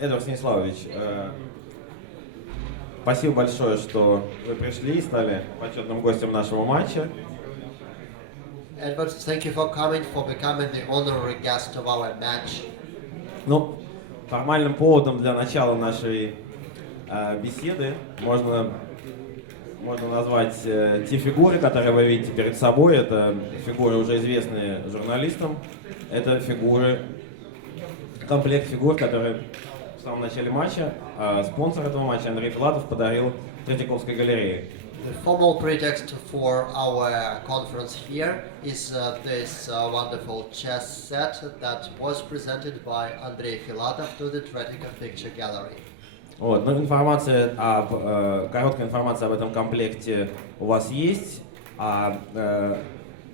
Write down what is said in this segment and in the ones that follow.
Эдвард Станиславович, спасибо большое, что вы пришли и стали почетным гостем нашего матча. Edward, thank you for coming, for becoming the honorary guest of our match. Ну, формальным поводом для начала нашей беседы можно назвать те фигуры, которые вы видите перед собой. Это фигуры, уже известные журналистам. Это фигуры, комплект фигур, которые в самом начале матча спонсор этого матча Андрей Филатов подарил Третьяковской галерее. The formal pretext for our conference here is this wonderful chess set that was presented by Andrei Filatov to the Tretьяков Picture Gallery. Вот, ну, короткая информация об этом комплекте у вас есть.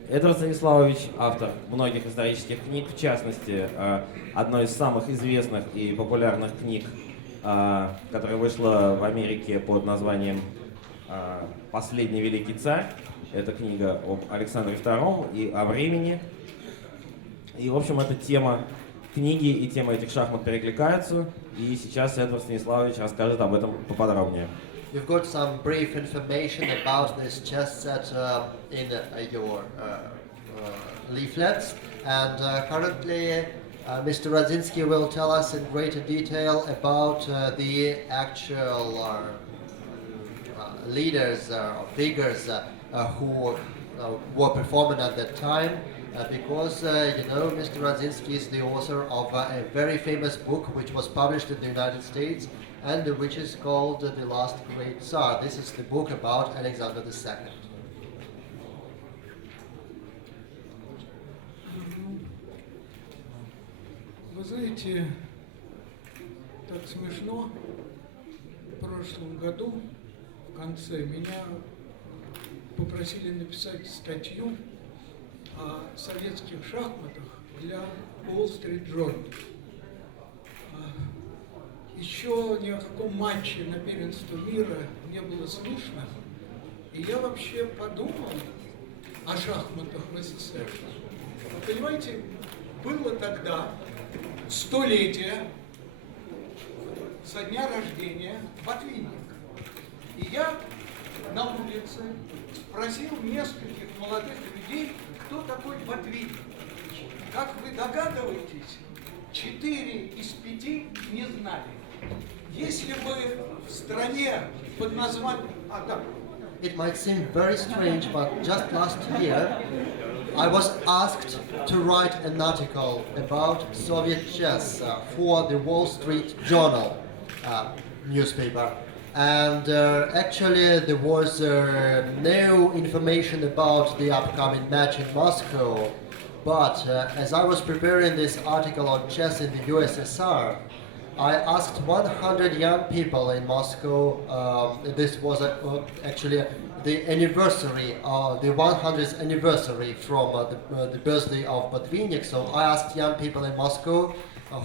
Эдвард Станиславович, автор многих исторических книг, в частности, одной из самых известных и популярных книг, которая вышла в Америке под названием «Последний великий царь». Это книга об Александре II и о времени. И, в общем, эта тема книги и тема этих шахмат перекликаются. И сейчас Эдвард Станиславович расскажет об этом поподробнее. You've got some brief information about this chess set in your leaflets, and currently Mr. Radzinski will tell us in greater detail about the actual leaders or figures who were performing at that time, because you know, Mr. Radzinski is the author of a very famous book which was published in the United States and which is called The Last Great Tsar. This is the book about Alexander II. Вы знаете, так смешно, в прошлом году в конце меня попросили написать статью о советских шахматах для Wall Street Journal. Еще ни о каком матче на первенство мира не было слышно, и я вообще подумал о шахматах в СССР. Понимаете, было тогда столетие со дня рождения Ботвинника. И я на улице спросил нескольких молодых людей, кто такой Ботвинник. Как вы догадываетесь, 4 из 5 не знали. Если бы в стране под названием... It might seem very strange, but just last year I was asked to write an article about Soviet chess for the Wall Street Journal newspaper. And actually there was no information about the upcoming match in Moscow. But as I was preparing this article on chess in the USSR, I asked 100 young people in Moscow. This was actually the anniversary, the 100th anniversary from the birthday of Botvinnik. So I asked young people in Moscow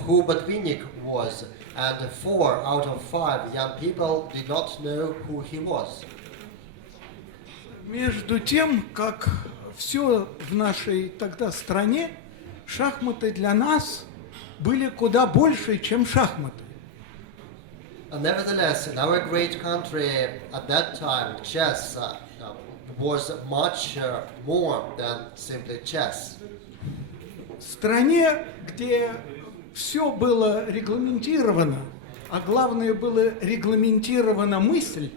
who Botvinnik was, and 4 out of 5 young people did not know who he was. Между тем, как все в нашей тогда стране, шахматы для нас были куда больше, чем шахматы. Nevertheless, in our great country at that time, chess was much more than simply chess. В стране, где все было регламентировано, а главное было регламентирована мысль,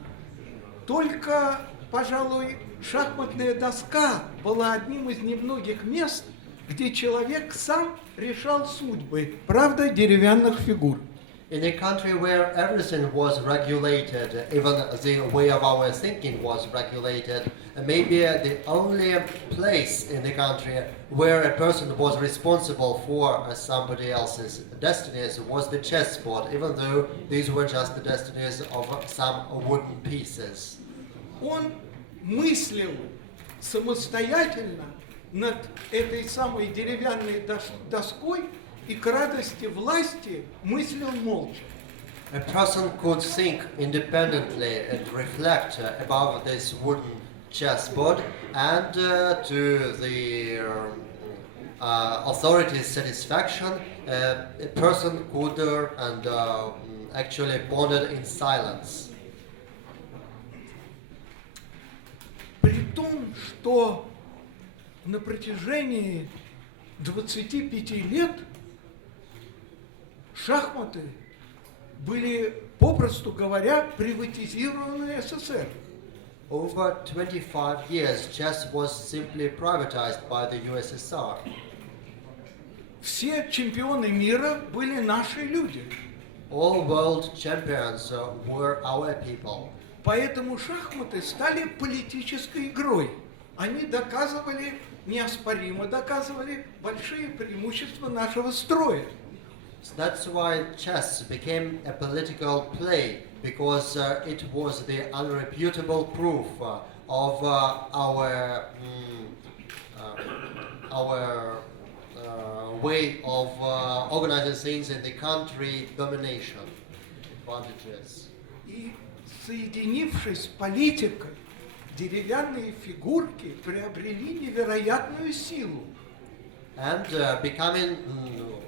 только, пожалуй, шахматная доска была одним из немногих мест, где человек сам решал судьбы, правда, деревянных фигур. In a country where everything was regulated, even the way of our thinking was regulated, maybe the only place in the country where a person was responsible for somebody else's destinies was the chessboard, even though these were just the destinies of some wooden pieces. Он мыслил самостоятельно над этой самой деревянной доской и к радости власти мыслил молча. A person could think independently and reflect about this wooden chessboard, and to the authorities' satisfaction, a person could actually pondered in silence. При том, что на протяжении 25 лет шахматы были, попросту говоря, приватизированы СССР. Over 25 years, chess was simply privatized by the USSR. Все чемпионы мира были наши люди. All world champions were our people. Поэтому шахматы стали политической игрой. Они доказывали, неоспоримо доказывали, большие преимущества нашего строя. So that's why chess became a political play, because it was the unrebutable proof of our way of organizing things in the country, domination, advantages. И соединившись с политикой, деревянные фигурки приобрели невероятную силу. And becoming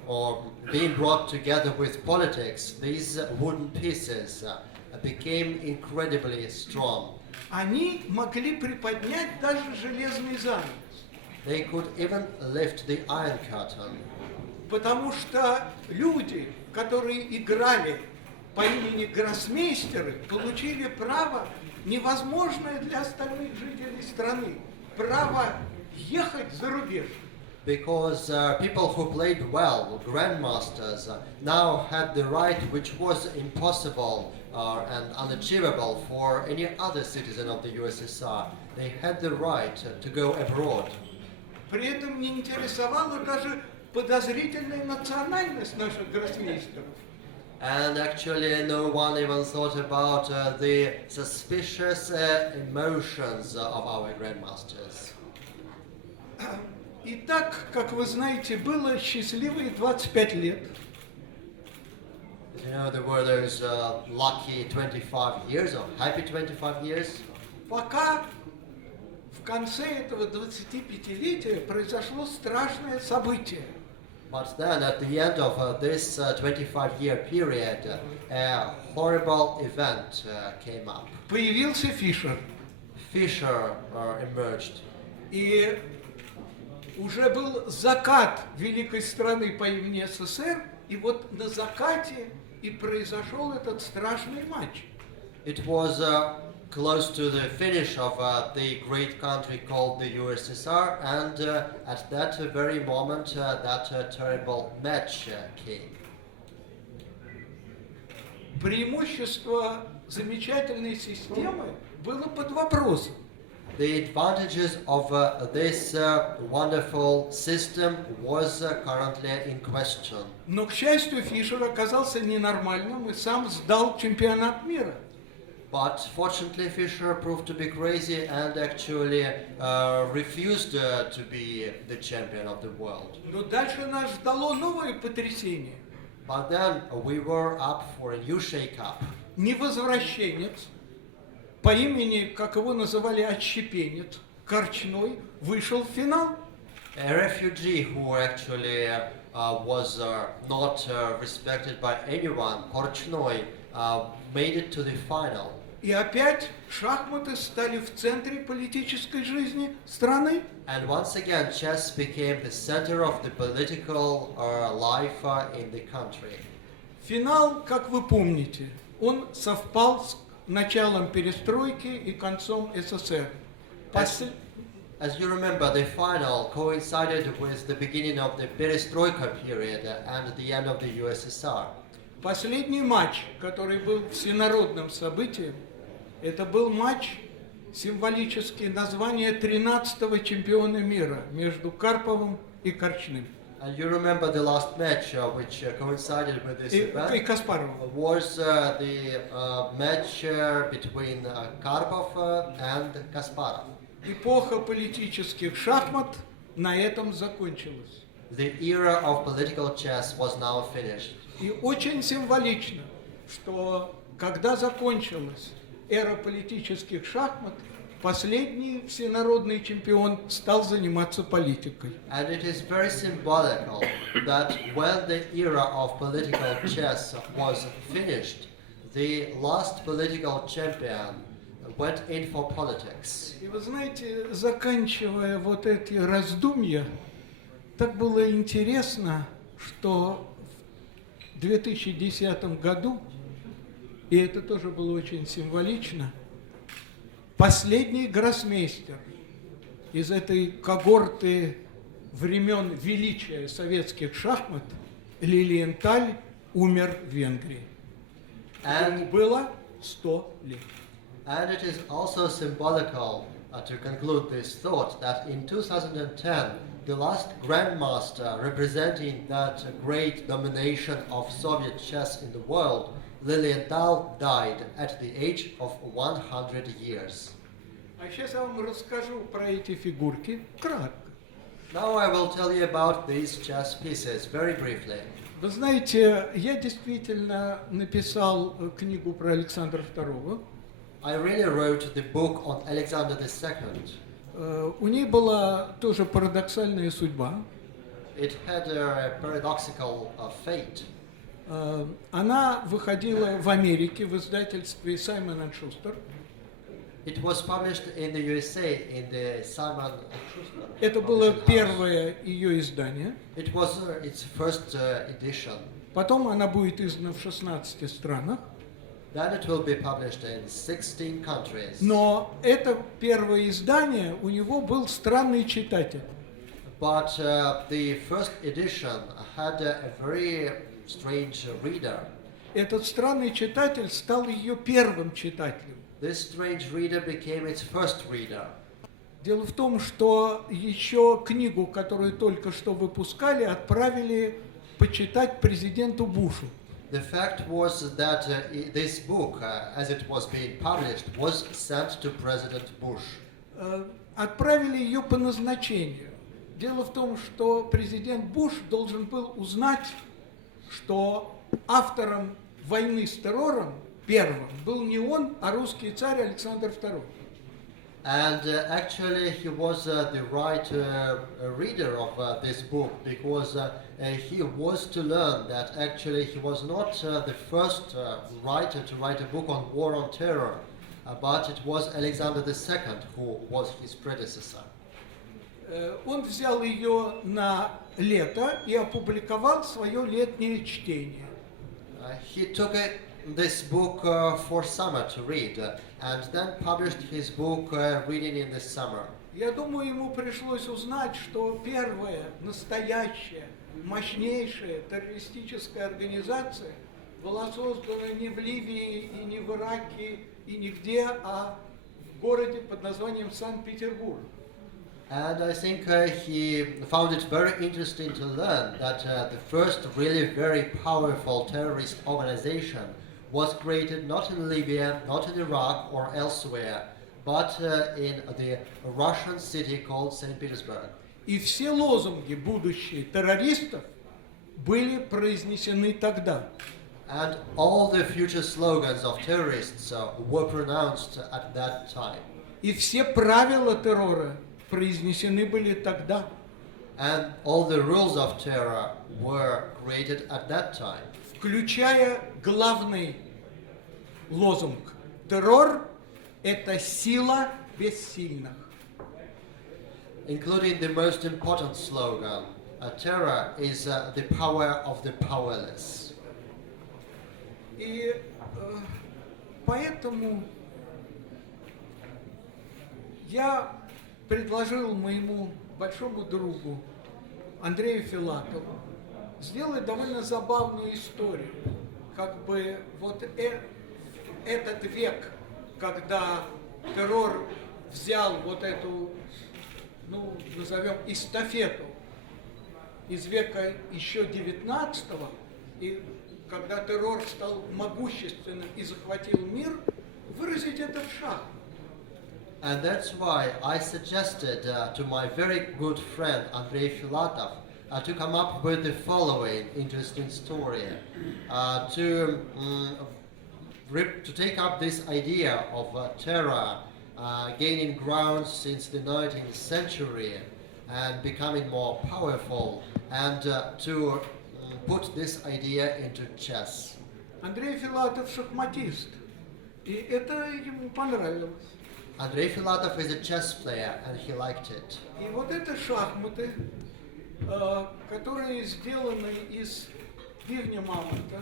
or being brought together with politics, these wooden pieces became incredibly strong. Они могли приподнять даже железный занавес. They could even lift the iron curtain. Потому что люди, которые играли по имени гроссмейстеры, получили право, невозможное для остальных жителей страны, право ехать за рубеж. Because people who played well, grandmasters, now had the right which was impossible and unachievable for any other citizen of the USSR. They had the right to go abroad. При этом не интересовала даже подозрительная национальность наших гроссмейстеров. And actually no one even thought about the suspicious emotions of our grandmasters. И так, как вы знаете, было счастливые 25 лет. You know, there were those lucky 25 years, or happy 25 years. Пока в конце этого 25-летия произошло страшное событие. But then at the end of this 25-year period, a horrible event came up. Появился Фишер. Fisher emerged. И уже был закат великой страны по имени СССР, и вот на закате и произошел этот страшный матч. It was close to the finish of the great country called the USSR, and at that very moment that terrible match came. Преимущество замечательной системы было под вопросом. The advantages of this wonderful system was currently in question. Но, к счастью, Фишер оказался ненормальным и сам сдал чемпионат мира. But fortunately, Fisher proved to be crazy and actually refused to be the champion of the world. Но дальше нас ждало новое потрясение. But then we were up for a new shake-up. Невозвращенец по имени, как его называли, отщепенец, Корчной, вышел в финал. A refugee who actually was not respected by anyone, Korchnoi, made it to the final. И опять шахматы стали в центре политической жизни страны. And once again, chess became the center of the political life in the country. Финал, как вы помните, он совпал с началом перестройки и концом СССР. As you remember, the final coincided with the beginning of the perestroika period and the end of the USSR. Последний матч, который был всенародным событием, это был матч, символический название 13-го чемпиона мира между Карповым и Корчным. And you remember the last match which coincided with this event И Каспаровым. was the match between Karpov and Kasparov. Эпоха политических шахмат на этом закончилась. The era of political chess was now finished. И очень символично, что когда закончилась эра политических шахмат, последний всенародный чемпион стал заниматься политикой. And it is very symbolical that when the era of political chess was finished, the last political champion went in for politics. И вы знаете, заканчивая вот эти раздумья, так было интересно, что в 2010 году, и это тоже было очень символично, последний гроссмейстер из этой когорты времен величия советских шахмат, Лилиенталь, умер в Венгрии. Ему было 100 лет. And it is also symbolical to conclude this thought that in 2010, the last grandmaster representing that great domination of Soviet chess in the world, Lilienthal, died at the age of 100 years. А сейчас я вам расскажу про эти фигурки кратко. Now I will tell you about these chess pieces very briefly. Вы знаете, я действительно написал книгу про Александра II. I really wrote the book on Alexander II. У ней была тоже парадоксальная судьба. It had a paradoxical fate. Она выходила в Америке в издательстве Simon & Schuster. It was published in the USA in the Simon & Schuster. Это было первое ее издание. It was its first edition. Потом она будет издана в 16 странах. Then it will be published in 16 countries. Но это первое издание, у него был странный читатель. But the first edition had a very strange reader. Этот странный читатель стал ее первым читателем. This strange reader became its first reader. Дело в том, что еще книгу, которую только что выпускали, отправили почитать президенту Бушу. The fact was that this book, as it was being published, was sent to President Bush. Отправили ее по назначению. Дело в том, что президент Буш должен был узнать, что автором войны с террором первым был не он, а русский царь Александр II. And actually he was the right reader of this book because he was to learn that actually he was not the first writer to write a book on war on terror, but it was Alexander II who was his predecessor. Он взял ее на лето и опубликовал свое летнее чтение. He took this book for summer to read and then published his book Reading in the Summer. Я думаю, ему пришлось узнать, что первая настоящая, мощнейшая террористическая организация была создана не в Ливии и не в Ираке и нигде, а в городе под названием Санкт-Петербург. And I think he found it very interesting to learn that the first really very powerful terrorist organization was created not in Libya, not in Iraq or elsewhere, but in the Russian city called St. Petersburg. И все лозунги будущих террористов были произнесены тогда. And all the future slogans of terrorists were pronounced at that time. И все правила террора произнесены были тогда. And all the rules of terror were created at that time. Включая главный лозунг. Террор – это сила бессильных. Including the most important slogan, terror is the power of the powerless. И поэтому я предложил моему большому другу Андрею Филатову сделать довольно забавную историю. Как бы вот этот век, когда террор взял вот эту, ну, назовем, эстафету из века еще 19-го, и когда террор стал могущественным и захватил мир, выразить это в шахматах. And that's why I suggested to my very good friend Andrei Filatov to come up with the following interesting story, to take up this idea of terror gaining ground since the 19th century and becoming more powerful, and to put this idea into chess. Андрей Филатов шахматист, и это ему понравилось. Andrei Filatov is a chess player, and he liked it. И вот это шахматы, которые сделаны из бивня мамонта.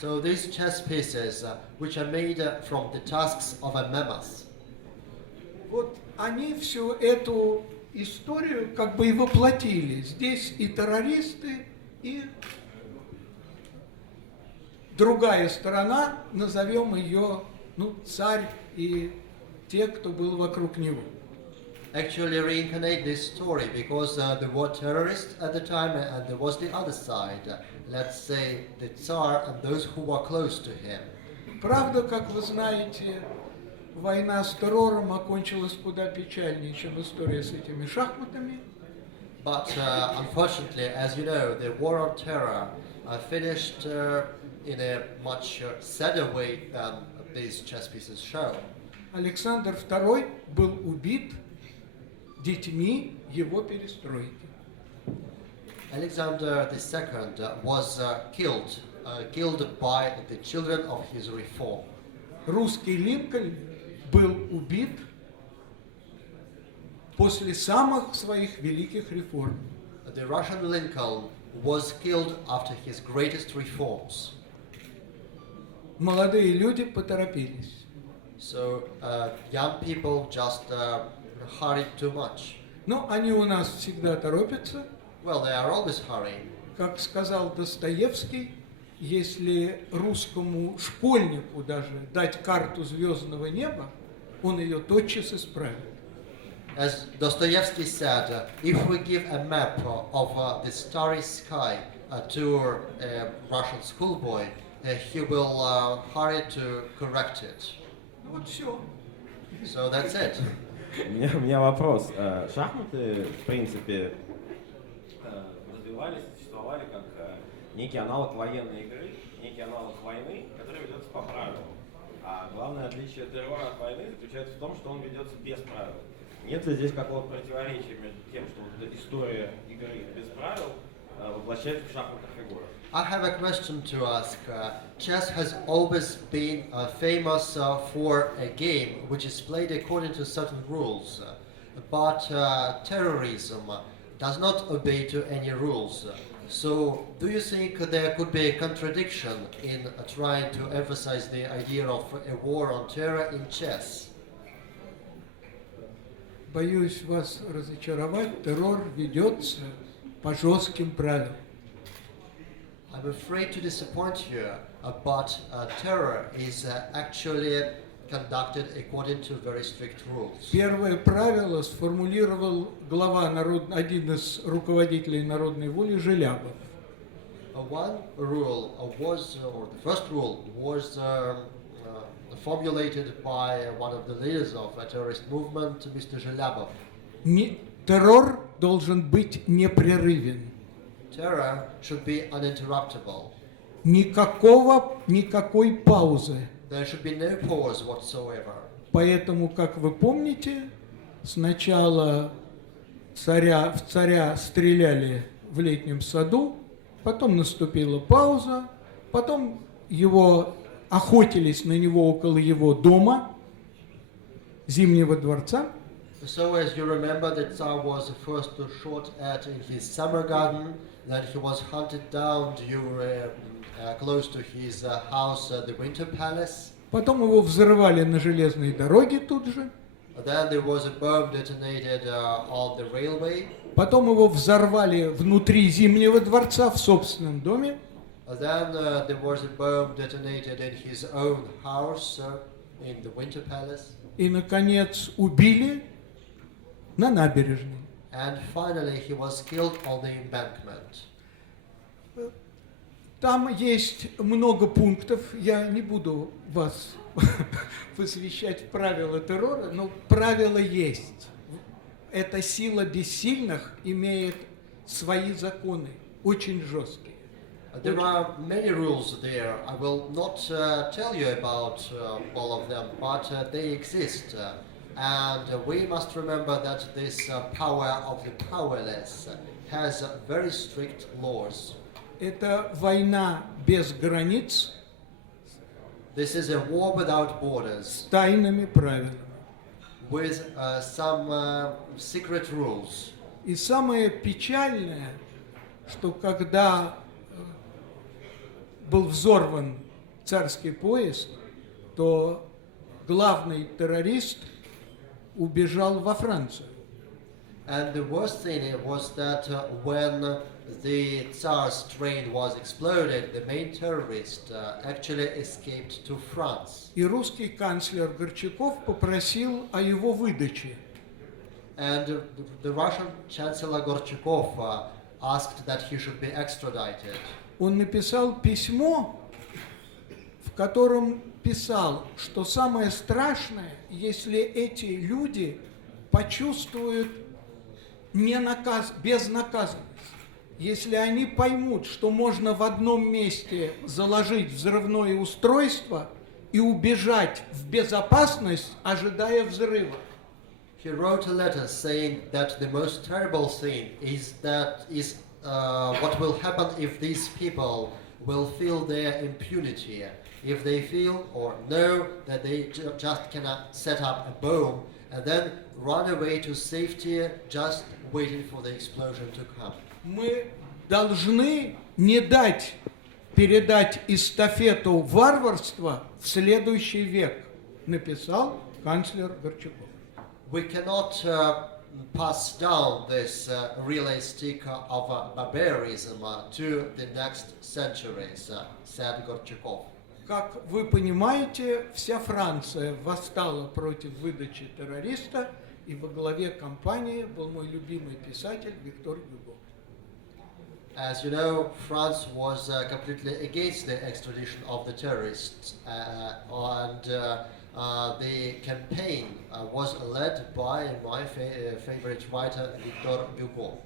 So these chess pieces, which are made from the tusks of a mammoth, Вот они всю эту историю как бы и воплотили. Здесь и террористы, и другая сторона, назовем ее, ну, царь и те, кто был вокруг него. actually reincarnate this story, because there were terrorists at the time and there was the other side. Let's say the Tsar and those who were close to him. Правда, как вы знаете, война с террором окончилась куда печальнее, чем история с этими шахматами. But unfortunately, as you know, the war on terror finished in a much sadder way than these chess pieces show. Александр II был убит детьми его перестройки. Alexander II was killed by the children of his reform. Русский Линкольн был убит после самых своих великих реформ. The Russian Lincoln was killed after his greatest reforms. Молодые люди поторопились. So young people just hurried too much. Но они у нас всегда торопятся. Well, they are always hurrying. Как сказал Достоевский, если русскому школьнику даже дать карту звездного неба, он ее тотчас исправит. As Dostoevsky said, if we give a map of the starry sky to a Russian schoolboy, he will hurry to correct it. Ну вот все. So that's it. У меня вопрос. Шахматы, в принципе, развивались, существовали как некий аналог военной игры, некий аналог войны, который ведется по правилам. А главное отличие террора от войны заключается в том, что он ведется без правил. Нет ли здесь какого-то противоречия между тем, что вот эта история игры без правил воплощается в шахматных фигурах? I have a question to ask. Chess has always been famous for a game which is played according to certain rules, but terrorism does not obey to any rules. So, do you think there could be a contradiction in trying to emphasize the idea of a war on terror in chess? Боюсь вас разочаровать, террор ведется по жестким правилам. I'm afraid to disappoint you, but terror is actually conducted according to very strict rules. Первое правило сформулировал один из руководителей народной воли Желябов. One rule was, or the first rule was formulated by one of the leaders of a terrorist movement, Mr. Zhelябov. Террор должен быть непрерывен. Terror should be uninterruptible. Никакой паузы. There should be no pause whatsoever. Поэтому, как вы помните, сначала в царя стреляли в летнем саду, потом наступила пауза, потом охотились на него около его дома, Зимнего дворца. So as you remember, the Tsar was first shot at in his summer garden, then he was hunted down close to his house, the Winter Palace. Потом его взрывали на железной дороге тут же. Then there was a bomb detonated on the railway. Потом его взорвали внутри Зимнего дворца в собственном доме. Then there was a bomb detonated in his own house in the Winter Palace. И, наконец, убили на набережной. And finally he was killed on the embankment. Там есть много пунктов, я не буду вас посвящать в правила террора, но правила есть. Эта сила бессильных имеет свои законы, очень жесткие. There are many rules there. I will not tell you about all of them, but they exist. And we must remember that this power of the powerless has very strict laws. Это война без границ This is a war without borders, с тайными правилами. with some secret rules. И самое печальное, что когда был взорван царский поезд, то главный террорист убежал во Францию. And the worst thing was that when the Tsar's train was exploded, the main terrorist actually escaped to France. И русский канцлер Горчаков попросил о его выдаче. And the Russian Chancellor Gorchakov asked that he should be extradited. Он написал письмо, в котором писал, что самое страшное, если эти люди почувствуют безнаказанность, если они поймут, что можно в одном месте заложить взрывное устройство и убежать в безопасность, ожидая взрыва. He wrote a letter saying that the most terrible thing is what will happen if these people will feel their impunity, if they feel or know that they just cannot set up a bomb and then run away to safety just waiting for the explosion to come. Мы должны не дать передать эстафету варварства в следующий век, написал канцлер Горчаков. We cannot pass down this relay stick of barbarism to the next centuries, said Gorchakov. Как вы понимаете, вся Франция восстала против выдачи террориста, и во главе кампании был мой любимый писатель Виктор Гюго. As you know, France was completely against the extradition of the terrorists, and the campaign was led by my favorite writer Victor Hugo.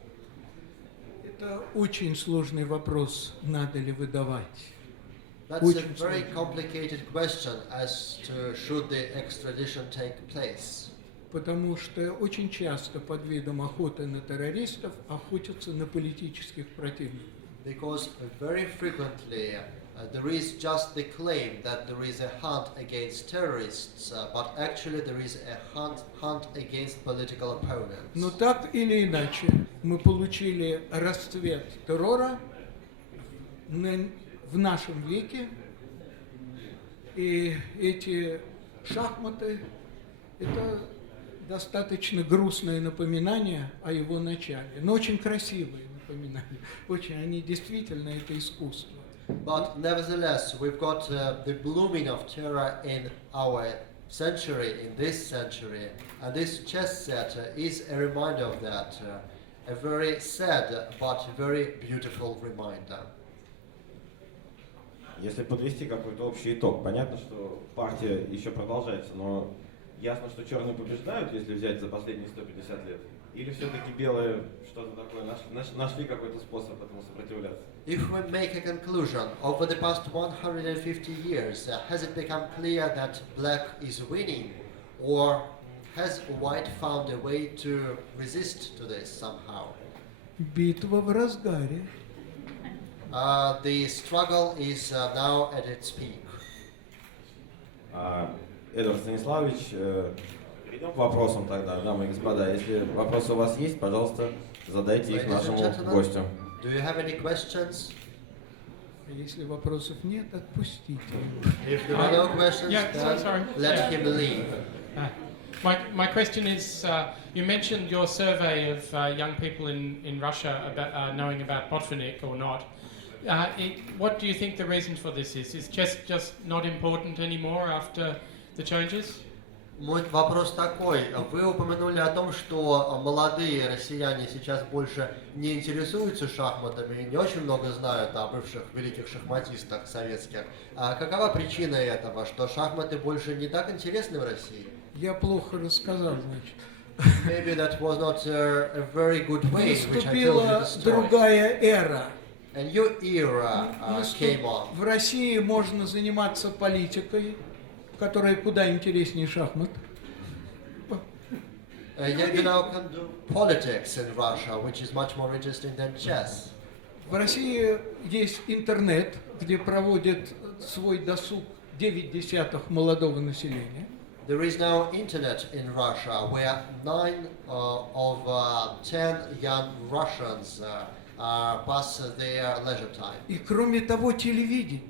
Это очень сложный вопрос, надо ли выдавать. That's a very complicated question as to should the extradition take place. Потому что очень часто под видом охоты на террористов охотятся на политических противников. Because very frequently there is just the claim that there is a hunt against terrorists, but actually there is a hunt against political opponents. Но так или иначе, мы получили расцвет террора в нашем веке, и эти шахматы – это достаточно грустное напоминание о его начале, но очень красивые напоминания. Очень, они действительно это искусство. But nevertheless, we've got the blooming of terror in our century, in this century, and this chess set is a reminder of that, a very sad but very beautiful reminder. Если подвести какой-то общий итог, понятно, что партия еще продолжается, но ясно, что черные побеждают, если взять за последние 150 лет. Или все-таки белые что-то такое нашли какой-то способ этому сопротивляться? If we make a conclusion, over the past 150 years, has it become clear that black is winning, or has white found a way to resist to this somehow? Битва в разгаре. The struggle is now at its peak. Эдвард Станиславович, перейдем к вопросам тогда, дамы и господа. Если вопросы у вас есть, пожалуйста, задайте их нашему гостю. Do you have any questions? Если вопросов нет, отпустите. If there are no questions, then let him leave. My question is, you mentioned your survey of young people in Russia about knowing about Botvinnik or not. What do you think the reason for this is? Is chess just not important anymore after the changes? Мой вопрос такой. Вы упомянули о том, что молодые россияне сейчас больше не интересуются шахматами и не очень много знают о бывших великих шахматистах советских. Какова причина этого, что шахматы больше не так интересны в России? Я плохо рассказал, значит. Maybe that was not a very good way in which I told you the Наступила story. другая эра. A new era came on. В России можно заниматься политикой, которая куда интереснее шахмат. You now can do politics in Russia, which is much more interesting than chess. В России есть интернет, где проводит свой досуг 9/10 молодого населения. There is now internet in Russia where 9 of 10 young Russians pass their leisure time. И кроме того, телевидение.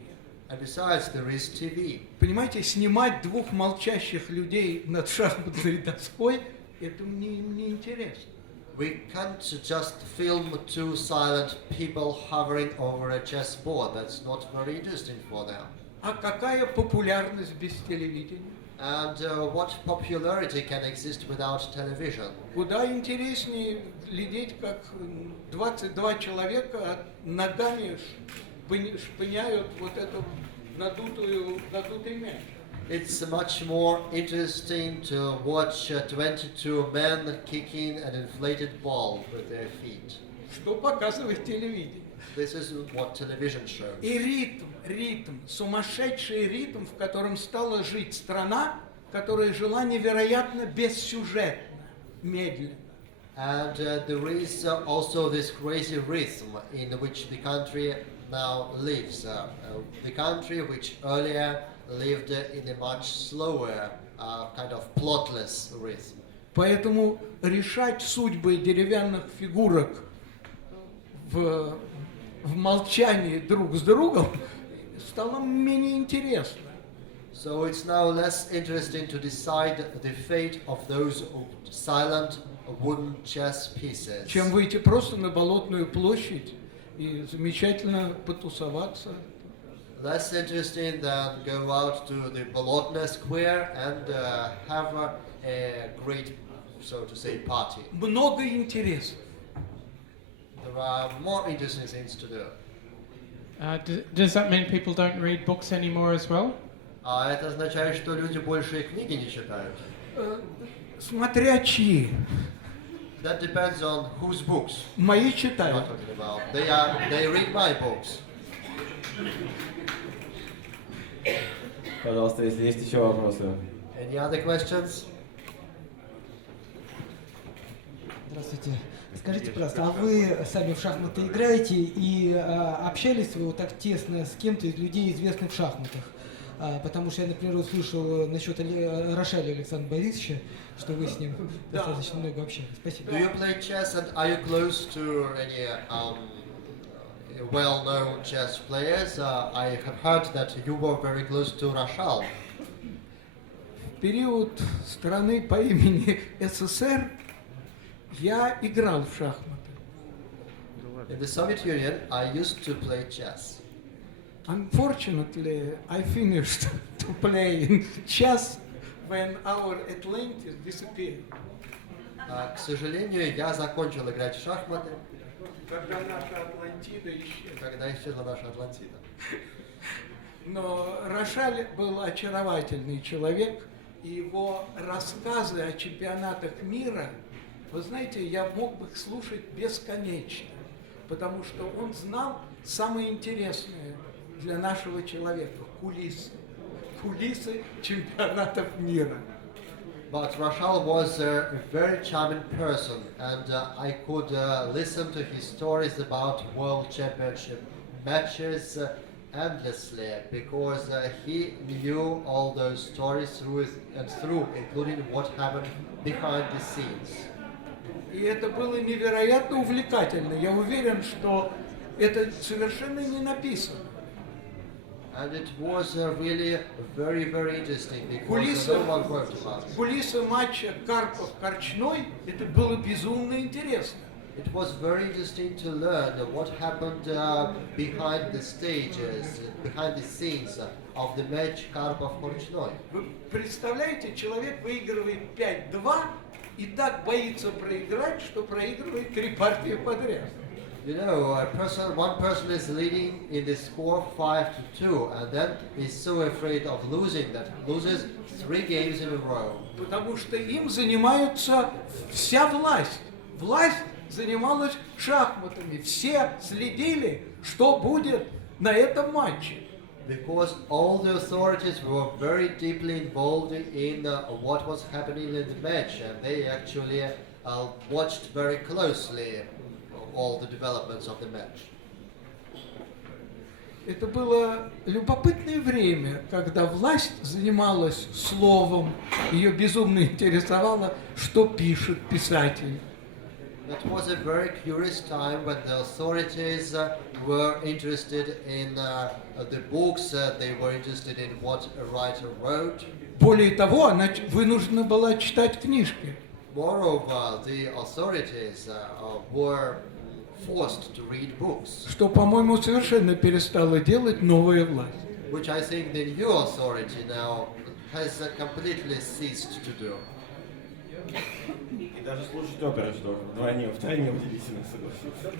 And besides, there is TV. Понимаете, снимать двух молчащих людей над шахматной доской, это мне не интересно. We can't just film two silent people hovering over a chessboard. That's not very interesting for them. А какая популярность без телевидения? And what popularity can exist without television? Куда интереснее глядеть, как 22 человека ногами шпыняют вот эту надутый мяч. It's much more interesting to watch 22 men kicking an inflated ball with their feet. Что показывает телевидение? This is what television shows. И ритм, сумасшедший ритм, в котором стала жить страна, которая жила невероятно бессюжетно, медленно. And there is also this crazy rhythm in which the country now lives. The country which earlier lived in a much slower, kind of plotless rhythm. Поэтому решать судьбы деревянных фигурок в молчании друг с другом стало менее интересно. So it's now less interesting to decide the fate of those silent wooden chess pieces. Чем выйти просто на Болотную площадь и замечательно потусоваться. Less interesting than go out to the Bolotna Square and have a great, so to say, party. Много интересов. There are more interesting things to do. Does that mean people don't read books anymore as well? А это означает, что люди больше книги не читают. Смотря чьи. That depends on whose books Мои you're читают. talking about. They read my books. Пожалуйста, если есть еще вопросы. Any other questions? Здравствуйте. Скажите, пожалуйста, а вы сами в шахматы играете и общались вы вот так тесно с кем-то из людей, известных в шахматах? Потому что я, например, услышал насчет Рошаля Александра Борисовича, что вы с ним достаточно много общались. Спасибо. Do you play chess and are you close to any well-known chess players? I have heard that you were very close to Rashal. В период страны по имени СССР я играл в шахматы. In the Soviet Union, I used to play chess. Unfortunately, I finished to play in chess when our Atlantis disappeared. К сожалению, я закончил играть в шахматы, Когда наша Атлантида исчезла. когда исчезла наша Атлантида. Но Рошаль был очаровательный человек, и его рассказы о чемпионатах мира, вы знаете, я мог бы их слушать бесконечно, потому что он знал самое интересное для нашего человека – кулисы чемпионатов мира. But Rashal was a very charming person, and I could listen to his stories about World Championship matches endlessly, because he knew all those stories through and through, including what happened behind the scenes. И это было невероятно увлекательно. Я уверен, что это совершенно не написано. And it was really very, very interesting, because no one wrote about it. Кулисы матча Карпов-Корчной, это было безумно интересно. It was very interesting to learn what happened behind the stages, behind the scenes of the match Karpov-Korchnoi. Вы представляете, человек выигрывает 5-2 и так боится проиграть, что проигрывает 3 партии подряд. You know, one person is leading in the score 5-2, and then is so afraid of losing that loses 3 games in a row. Потому что им занимаются вся власть. Власть занималась шахматами. Все следили, что будет на этом матче. Because all the authorities were very deeply involved in what was happening in the match, and they actually watched very closely all the developments of the match. Это было любопытное время, когда власть занималась словом, ее безумно интересовало, что пишет писатель. It was a very curious time when the authorities were interested in the books, they were interested in what a writer wrote. Более того, она вынуждена была читать книжки. Moreover, the authorities were forced to read books, Что, по-моему, совершенно перестала делать новая власть. which I think the new authority now has completely ceased to do. И даже слушать оперу, что вдвойне удивительно, согласился.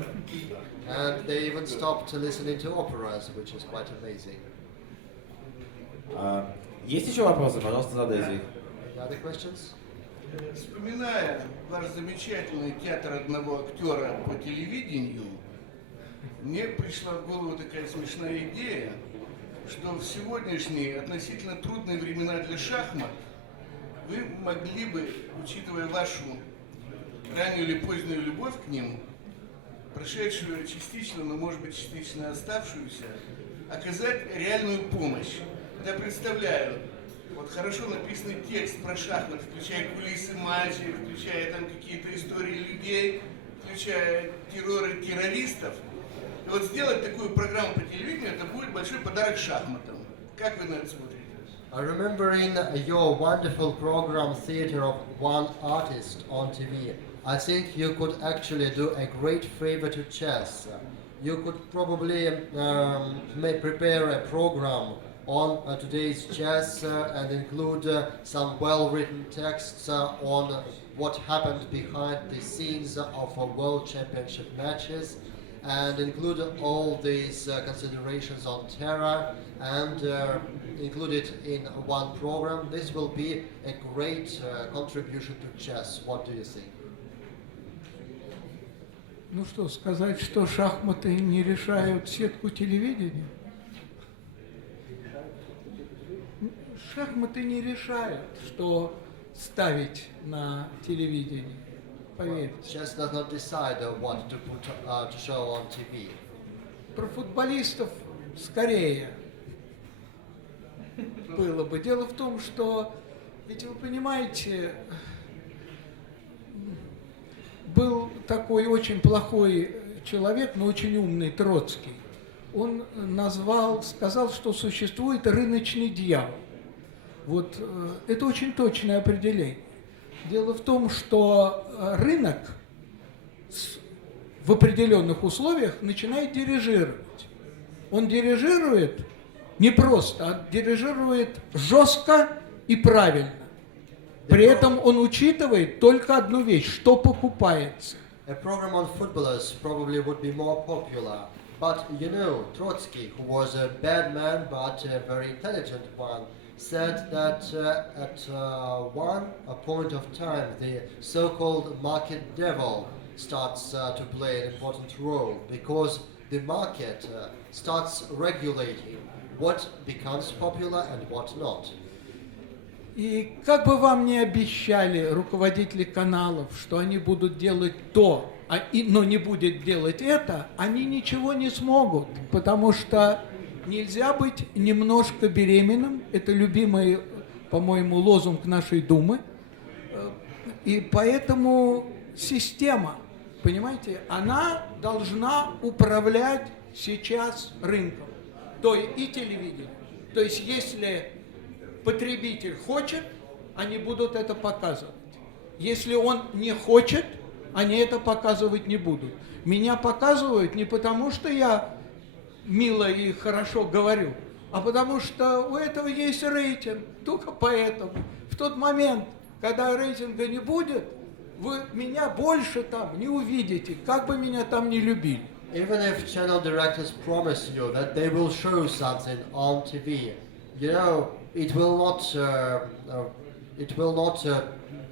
And they even stopped listening to operas, which is quite amazing. Есть еще вопросы? Пожалуйста, задайте их. Any other questions? Вспоминая ваш замечательный театр одного актера по телевидению, мне пришла в голову такая смешная идея, что в сегодняшние относительно трудные времена для шахмат вы могли бы, учитывая вашу раннюю или позднюю любовь к ним, прошедшую частично, но может быть частично оставшуюся, оказать реальную помощь. Я представляю, вот хорошо написанный текст про шахмат, включая кулисы матчей, включая там какие-то истории людей, включая терроры террористов. И вот сделать такую программу по телевидению, это будет большой подарок шахматам. Как вы на это смотрите? Remembering your wonderful program Theater of One Artist on TV, I think you could actually do a great favor to chess. You could probably prepare a program on today's chess and include some well-written texts on what happened behind the scenes of World Championship matches, and include all these considerations on terror and include it in one program. This will be a great contribution to chess. What do you think? Ну что, сказать, что шахматы не решают сетку телевидения? Шахматы не решают, что ставить на телевидении. Поверьте. Chess does not decide what to put to show on TV. Про футболистов скорее было бы. Дело в том, что, ведь вы понимаете, был такой очень плохой человек, но очень умный, Троцкий. Он сказал, что существует рыночный дьявол. Вот это очень точное определение. Дело в том, что рынок в определенных условиях начинает дирижировать. Он дирижирует не просто, а дирижирует жестко и правильно. При этом он учитывает только одну вещь, что покупается. A program on footballers probably would be more popular. But you know, Trotsky, who was a bad man but a very intelligent one, said that at one point of time the so-called market devil starts to play an important role, because the market starts regulating what becomes popular and what not. И как бы вам ни обещали руководители каналов, что они будут делать то, но не будет делать это, они ничего не смогут, потому что нельзя быть немножко беременным. Это любимый, по-моему, лозунг нашей Думы. И поэтому система, понимаете, она должна управлять сейчас рынком, то и телевидением. То есть если потребитель хочет, они будут это показывать. Если он не хочет, они это показывать не будут. Меня показывают не потому, что я мило и хорошо говорю, а потому что у этого есть рейтинг. Только поэтому. В тот момент, когда рейтинга не будет, вы меня больше там не увидите, как бы меня там ни любили. Even if channel directors promise you that they will show something on TV, you know, it will not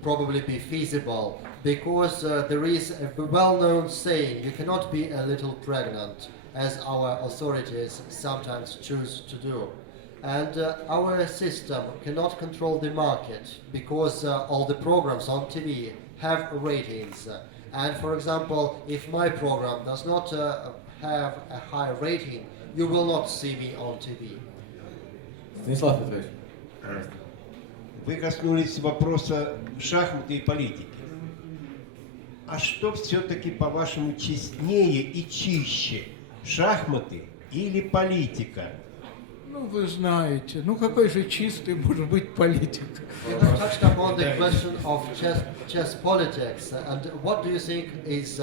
probably be feasible, because there is a well-known saying, you cannot be a little pregnant, as our authorities sometimes choose to do. And our system cannot control the market, because all the programs on TV have ratings. And for example, if my program does not have a high rating, you will not see me on TV. Станислав Петрович, пожалуйста. Вы коснулись вопроса шахматы и политики. А что все-таки, по-вашему, честнее и чище? Шахматы или политика? Ну, вы знаете, ну какой же чистый может быть политик? You have touched upon the question of chess politics, and what do you think is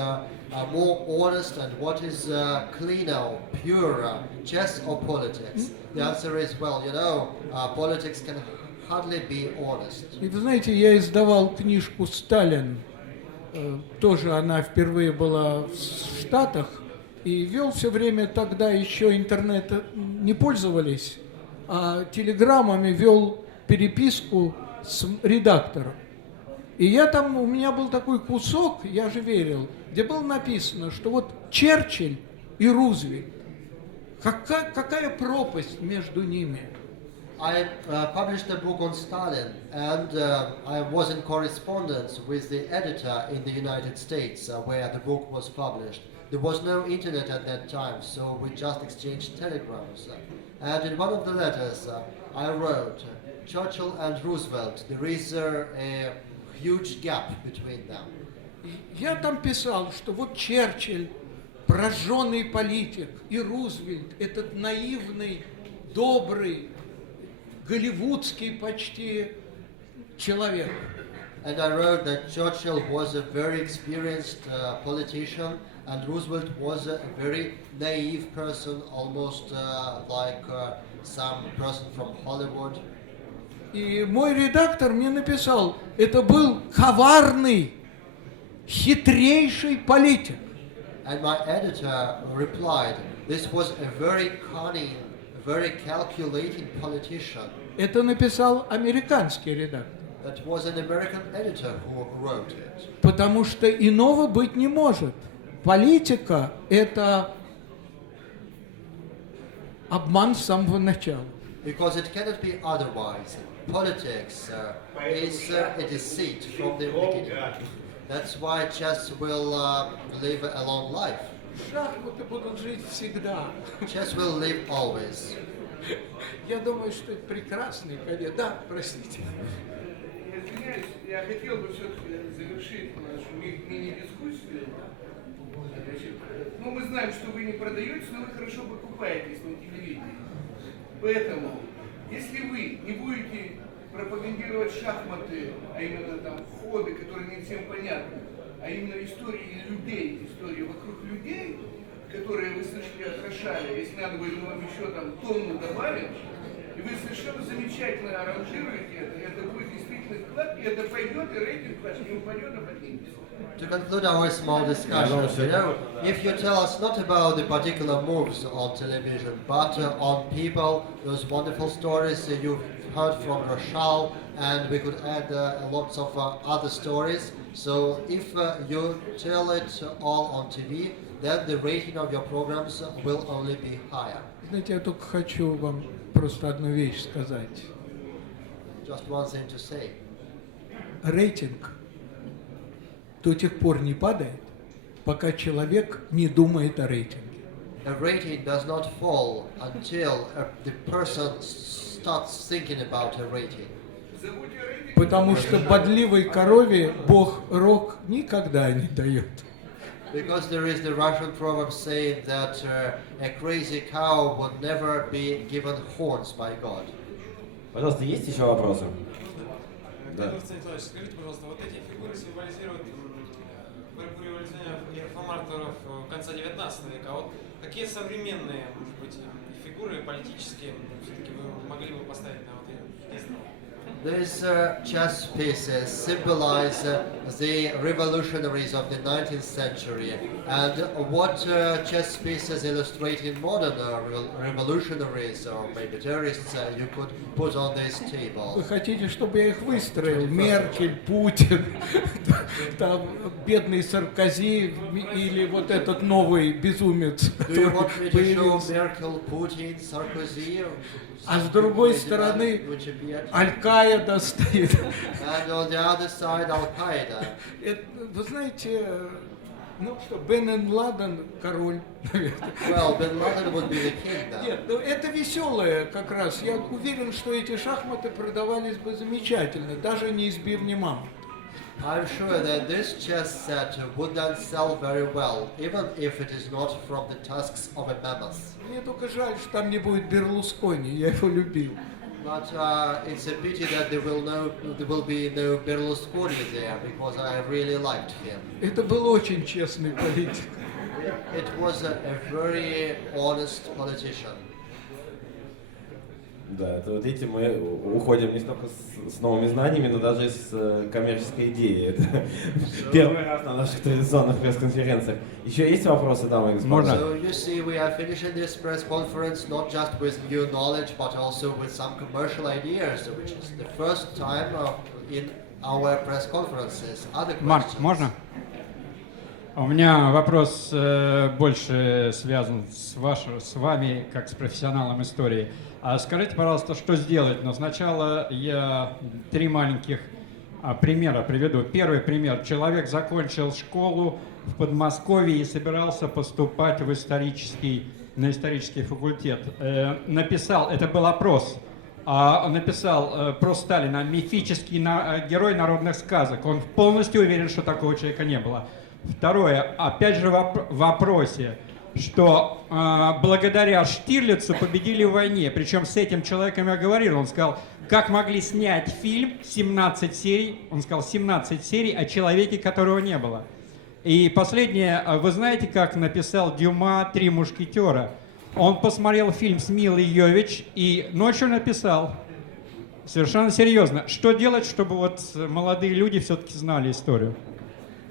more honest and what is cleaner, purer, chess or politics? The answer is, well, you know, politics can hardly be honest. И вы знаете, я издавал книжку «Сталин», тоже она впервые была в Штатах, и вел все время, тогда еще интернет не пользовались, а телеграммами вел переписку с редактором. И я там, у меня был такой кусок, я же верил, где было написано, что вот Черчилль и Рузвельт, какая пропасть между ними. I published a book on Stalin, and I was in correspondence with the editor in the United States where the book was published. There was no internet at that time, so we just exchanged telegrams. And in one of the letters I wrote, Churchill and Roosevelt, there is a huge gap between them. Я там писал, что вот Черчилль, прожженный политик, и Рузвельт, этот наивный, добрый, голливудский почти человек. And I wrote that Churchill was a very experienced politician, and Roosevelt was a very naive person, almost like some person from Hollywood. И мой редактор мне написал, это был коварный, хитрейший политик. And my editor replied, this was a very cunning, very calculating politician. Это написал американский редактор. That was an American editor who wrote it. Потому что иного быть не может. Политика – это обман с самого начала. Because it cannot be otherwise. Politics is a deceit from the beginning. That's why chess will live a long life. Шахматы будут жить всегда. Chess will live always. Я думаю, что это прекрасный конец. Да, простите. Я извиняюсь, я хотел бы все-таки завершить нашу мини-дискуссию. Значит, ну, мы знаем, что вы не продаетесь, но вы хорошо покупаетесь на телевидении. Поэтому, если вы не будете пропагандировать шахматы, а именно там ходы, которые не всем понятны, а именно истории людей, истории вокруг людей, которые вы слышали от Рошаля, если надо будет, мы вам еще там тонну добавим, и вы совершенно замечательно аранжируете это будет действительно вклад, и это пойдет, и рейтинг ваш не упадет, а поднимется. To conclude our small discussion, you know, if you tell us not about the particular moves on television, but on people, those wonderful stories you've heard from Rochelle, and we could add lots of other stories. So if you tell it all on TV, then the rating of your programs will only be higher. Знаете, я только хочу вам просто одну вещь сказать. Just one thing to say. Рейтинг до тех пор не падает, пока человек не думает о рейтинге. A rating does not fall until the person starts thinking about a rating. Потому что бодливой корове Бог рог никогда не дает. Because there is the Russian proverb saying that a crazy cow would never be given horns by God. Пожалуйста, есть еще вопросы? Да. Эдвард Станиславович, скажите, пожалуйста, вот эти фигуры символизируют борьбу революционеров и реформаторов конца 19 века. А вот какие современные, может быть, фигуры политические все-таки вы могли бы поставить на вот единственного? These chess pieces symbolize the revolutionaries of the 19th century, and what chess pieces illustrating modern revolutionaries or maybe terrorists you could put on this Вы table. хотите, чтобы я их выстроил? Меркель, Путин, там бедный Саркози или вот этот новый безумец, Do you который want me to show появился. Merkel, Putin, Sarkozy? А с другой стороны Which appeared? Аль-Каида стоит. And on the other side, Al-Qaeda. Вы знаете, ну что, Бен Ладен король, наверное. Well, Bin Laden would be the king now. Нет, ну это веселое как раз. Я уверен, что эти шахматы продавались бы замечательно, даже не избив ни маму. I'm sure that this chess set would then sell very well, even if it is not from the tusks of a mammoth. Мне только жаль, что там не будет Берлускони, я его любил. But it's a pity that there will be no Berlusconi there, because I really liked him. Это был очень честный политик. It was a very honest politician. Да, это вот видите, мы уходим не столько с новыми знаниями, но даже с коммерческой идеей. Это первый раз на наших традиционных пресс-конференциях. Еще есть вопросы, дамы и господа? So you see, we are finishing this press conference not just with new knowledge, but also with some commercial ideas, which is the first time in our press conferences. Other Марк, questions? можно? У меня вопрос больше связан с вами, как с профессионалом истории. А скажите, пожалуйста, что сделать? Но сначала я 3 маленьких примера приведу. Первый пример. Человек закончил школу в Подмосковье и собирался поступать на исторический факультет. Написал, это был опрос, он написал про Сталина «Мифический герой народных сказок». Он полностью уверен, что такого человека не было. Второе, опять же в вопросе, что благодаря Штирлицу победили в войне. Причем с этим человеком я говорил, он сказал, как могли снять фильм 17 серий, он сказал 17 серий о человеке, которого не было. И последнее, вы знаете, как написал Дюма «Три мушкетера»? Он посмотрел фильм с Милой Йович и ночью написал, совершенно серьезно, что делать, чтобы вот молодые люди все-таки знали историю.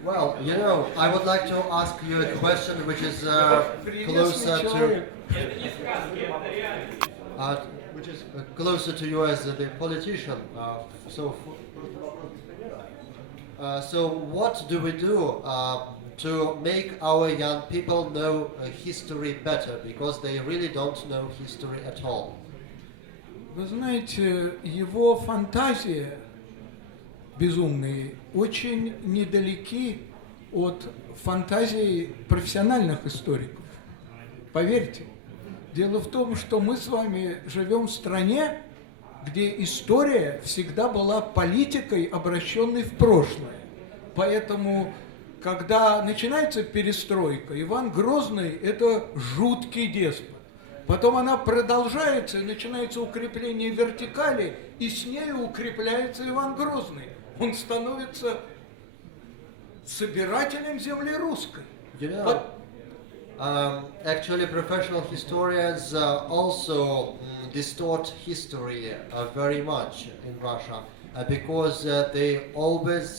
Well, you know, I would like to ask you a question which is closer to you as the politician. So what do we do to make our young people know history better, because they really don't know history at all? Вы знаете, его фантазия безумные очень недалеки от фантазии профессиональных историков. Поверьте. Дело в том, что мы с вами живем в стране, где история всегда была политикой, обращенной в прошлое. Поэтому, когда начинается перестройка, Иван Грозный – это жуткий деспот. Потом она продолжается, и начинается укрепление вертикали, и с нею укрепляется Иван Грозный. Он становится собирателем земли русской. You know, actually, professional historians also distort history very much in Russia because they always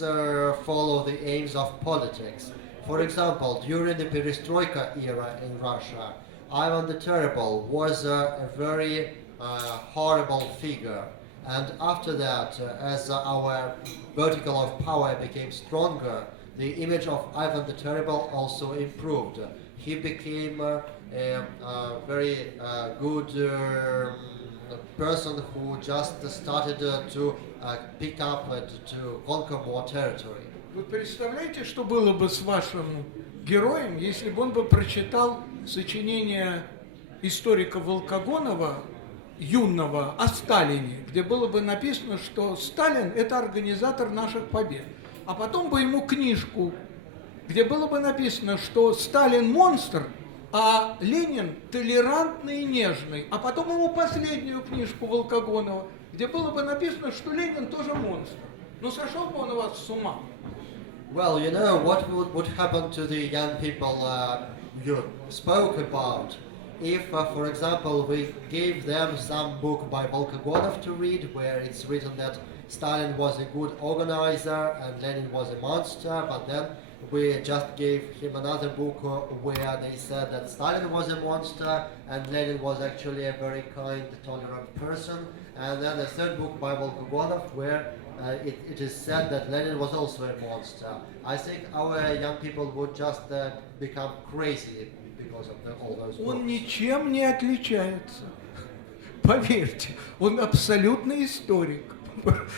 follow the aims of politics. For example, during the Perestroika era in Russia, Ivan the Terrible was a very horrible figure. And after that, as our vertical of power became stronger, the image of Ivan the Terrible also improved. He became a very good person who just started to pick up, to conquer more territory. Вы представляете, что было бы с вашим героем, если бы он бы прочитал сочинение историка Волкогонова, юного, о Сталине, где было бы написано, что Сталин – это организатор наших побед. А потом бы ему книжку, где было бы написано, что Сталин – монстр, а Ленин – толерантный и нежный. А потом ему последнюю книжку Волкогонова, где было бы написано, что Ленин тоже монстр. Ну, сошел бы он у вас с ума. Well, you know, what would happen to the young people you spoke about if, for example, we gave them some book by Volkogonov to read, where it's written that Stalin was a good organizer and Lenin was a monster, but then we just gave him another book where they said that Stalin was a monster and Lenin was actually a very kind, tolerant person. And then the third book by Volkogonov, where it is said that Lenin was also a monster. I think our young people would just become crazy because of all those books. Он ничем не отличается. Поверьте, он абсолютный историк.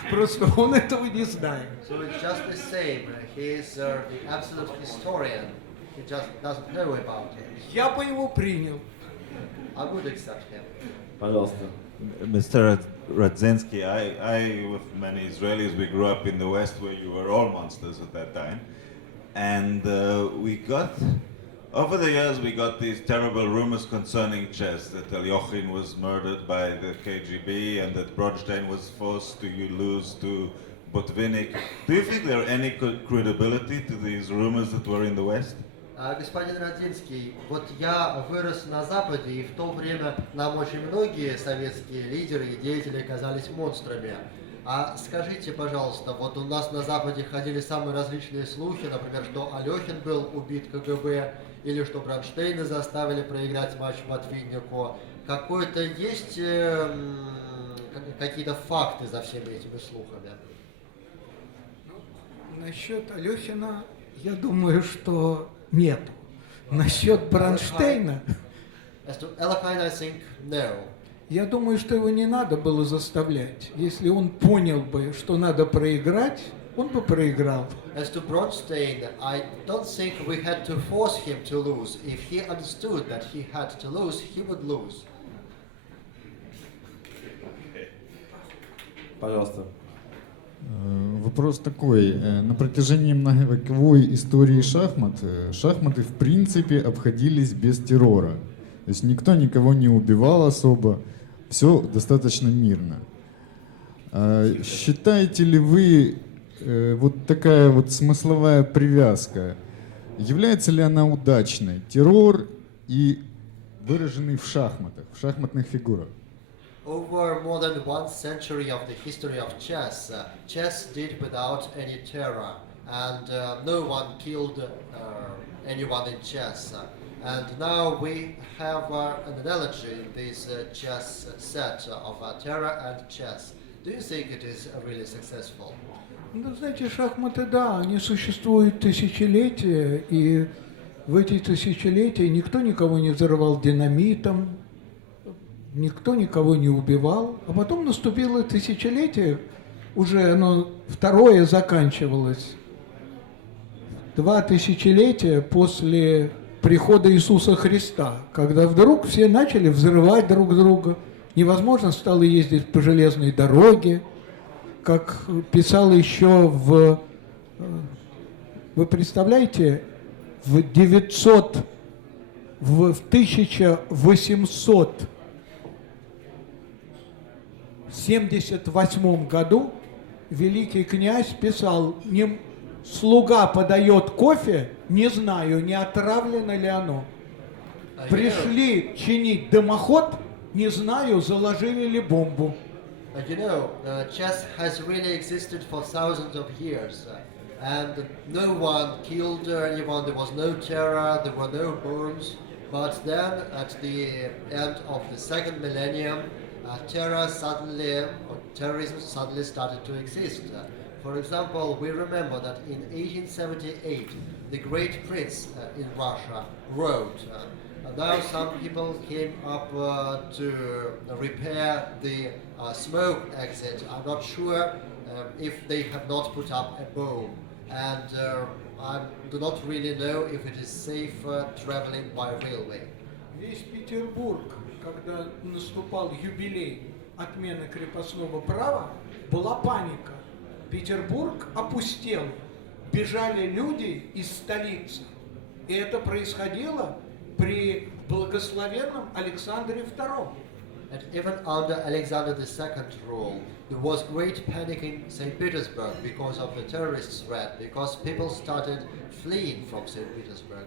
Просто он этого не знает. So it's just the same. He is the absolute historian. He just doesn't know about it. Я бы его принял. I would accept him. Пожалуйста. Mr. Radzinski, I, with many Israelis, we grew up in the West where you were all monsters at that time. And over the years, we got these terrible rumors concerning chess, that Alyoshin was murdered by the KGB and that Brodstein was forced to lose to Botvinnik. Do you think there any credibility to these rumors that were in the West? Господин Радзинский, вот я вырос на Западе, и в то время нам очень многие советские лидеры и деятели казались монстрами. А скажите, пожалуйста, вот у нас на Западе ходили самые различные слухи, например, что Алехин был убит КГБ, или что Бронштейна заставили проиграть матч Ботвиннику. Какое-то есть какие-то факты за всеми этими слухами? Насчет Алехина, я думаю, что нет. Насчет Бронштейна, As to Alekhin, I think no. я думаю, что его не надо было заставлять. Если он понял бы, что надо проиграть, он бы проиграл. As to Bronstein, I don't think we had to force him to lose. If he understood that he had to lose, he would lose. Пожалуйста. Вопрос такой. На протяжении многовековой истории шахматы в принципе обходились без террора. То есть никто никого не убивал особо, все достаточно мирно. Считаете ли вы вот такая вот смысловая привязка, является ли она удачной? Террор и выраженный в шахматах, в шахматных фигурах. Over more than 1 century of the history of chess, chess did without any terror, and no one killed anyone in chess. And now we have an analogy in this chess set of terror and chess. Do you think it is really successful? Ну, знаете, шахматы, да, они существуют тысячелетия, и в эти тысячелетия никто никого не взорвал динамитом, никто никого не убивал. А потом наступило тысячелетие, уже оно второе заканчивалось. 2 тысячелетия после прихода Иисуса Христа, когда вдруг все начали взрывать друг друга. Невозможно стало ездить по железной дороге, как писал еще вы представляете, в 1878 году великий князь писал: слуга подает кофе, не знаю, не отравлено ли оно. Пришли чинить дымоход, не знаю, заложили ли бомбу. You know, chess has really existed for thousands of years, and no one killed anyone, there was no terror, there were no bombs, but then at the end of the second millennium, terrorism suddenly started to exist. For example, we remember that in 1878, the great prince in Russia wrote, now some people came up to repair the smoke exit. I'm not sure if they have not put up a bomb, and I do not really know if it is safe traveling by railway. Весь Петербург, когда наступал юбилей отмены крепостного права, была паника. Петербург опустел, бежали люди из столицы. И это происходило при благословенном Александре II. And even under Alexander II's rule, there was great panic in St. Petersburg because of the terrorist threat, because people started fleeing from St. Petersburg.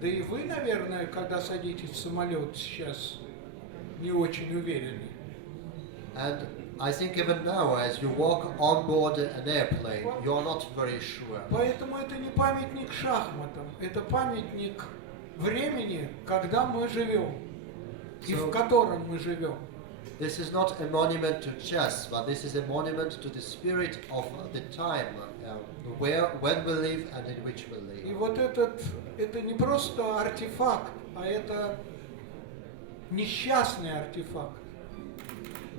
Да и вы, наверное, когда садитесь в самолет сейчас, не очень уверены. And I think even now, as you walk on board an airplane, you are not very sure. Поэтому это не памятник шахматам, это памятник времени, когда мы живем и в котором мы живем. This is not a monument to chess, but this is a monument to the spirit of the time, when we live and in which we live. И вот это не просто артефакт, а это несчастный артефакт.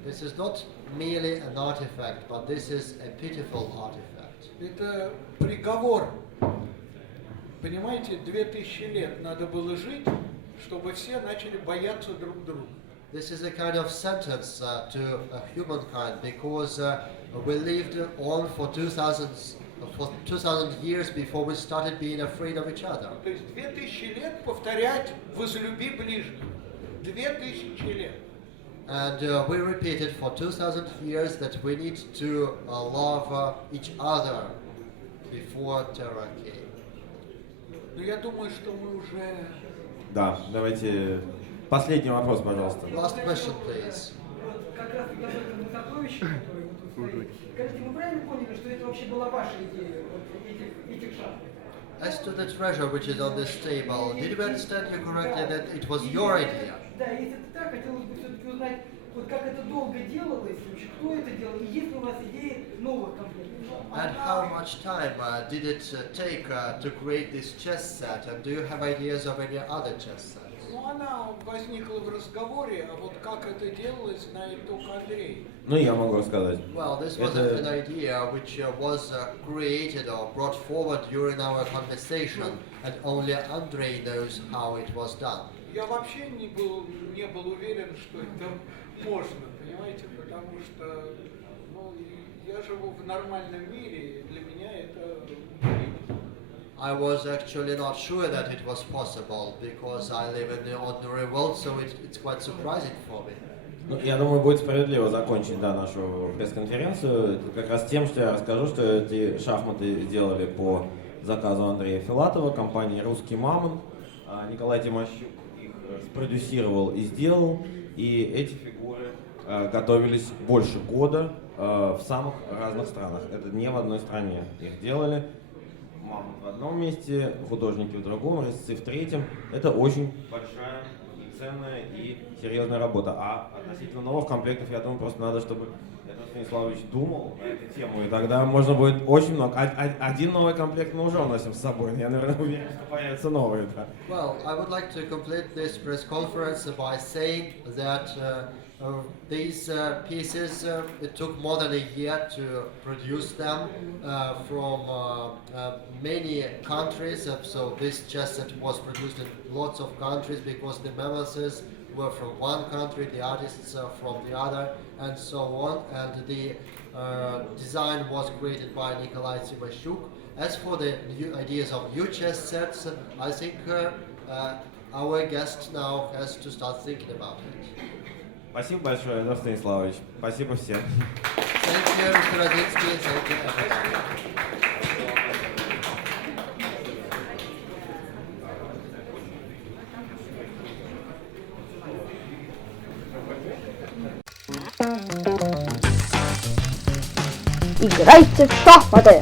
This is not merely an artifact, but this is a pitiful artifact. Это приговор. Понимаете, 2000 лет надо было жить, чтобы все начали бояться друг друга. This is a kind of sentence to humankind, because we lived on for 2000 years before we started being afraid of each other. То есть 2000 лет повторять «возлюби ближнего». 2000 лет. And we repeated for 2000 years that we need to love each other before terror came. Но я думаю, что мы уже... Да, давайте... Последний вопрос, пожалуйста. Last question, please. Как раз я на сокровище, которое вот тут стоит. Скажите, мы правильно поняли, что это вообще была ваша идея, вот этих шахмат? As to the treasure which is on this table, did we understand you correctly that it was your idea? Да, если это так, хотелось бы все-таки узнать, вот как это долго делалось, вообще, кто это делал, и есть ли у вас идеи новых комплектов? And how much time did it take to create this chess set? And do you have ideas of any other chess sets? Ну, она возникла в разговоре, а вот как это делалось, знает только Андрей. Ну, я могу рассказать. Well, this was an idea which was created or brought forward during our conversation, and only Andrei knows how it was done. Я вообще не был уверен, что это можно, понимаете, потому что ну, я живу в нормальном мире, и для меня это удивительно. I was actually not sure that it was possible, because I live in the ordinary world, so it's quite surprising for me. Ну, я думаю, будет справедливо закончить нашу пресс-конференцию как раз тем, что я расскажу, что эти шахматы сделали по заказу Андрея Филатова, компании «Русский мамонт». Николай Тимощук их спродюсировал и сделал, и эти фигуры готовились больше года в самых разных странах. Это не в одной стране их делали. Мамонт в одном месте, художники в другом, резцы в третьем. Это очень большая и ценная и серьезная работа. А относительно новых комплектов, я думаю, просто надо, чтобы Эдвард Станиславович думал на эту тему, и тогда можно будет очень много. Один новый комплект мы уже уносим с собой. Я, наверное, уверен, что появятся новые. Да. Well, I would like to complete this press conference by saying that these pieces, it took more than a year to produce them from many countries. So this chess set was produced in lots of countries because the mammoths were from one country, the artists from the other, and so on. And the design was created by Nikolai Timoshuk. As for the new ideas of new chess sets, I think our guest now has to start thinking about it. Спасибо большое, Эдвард Станиславович. Спасибо всем. Thank you, Mr. Radzinski. Thank you, Играйте в шахматы!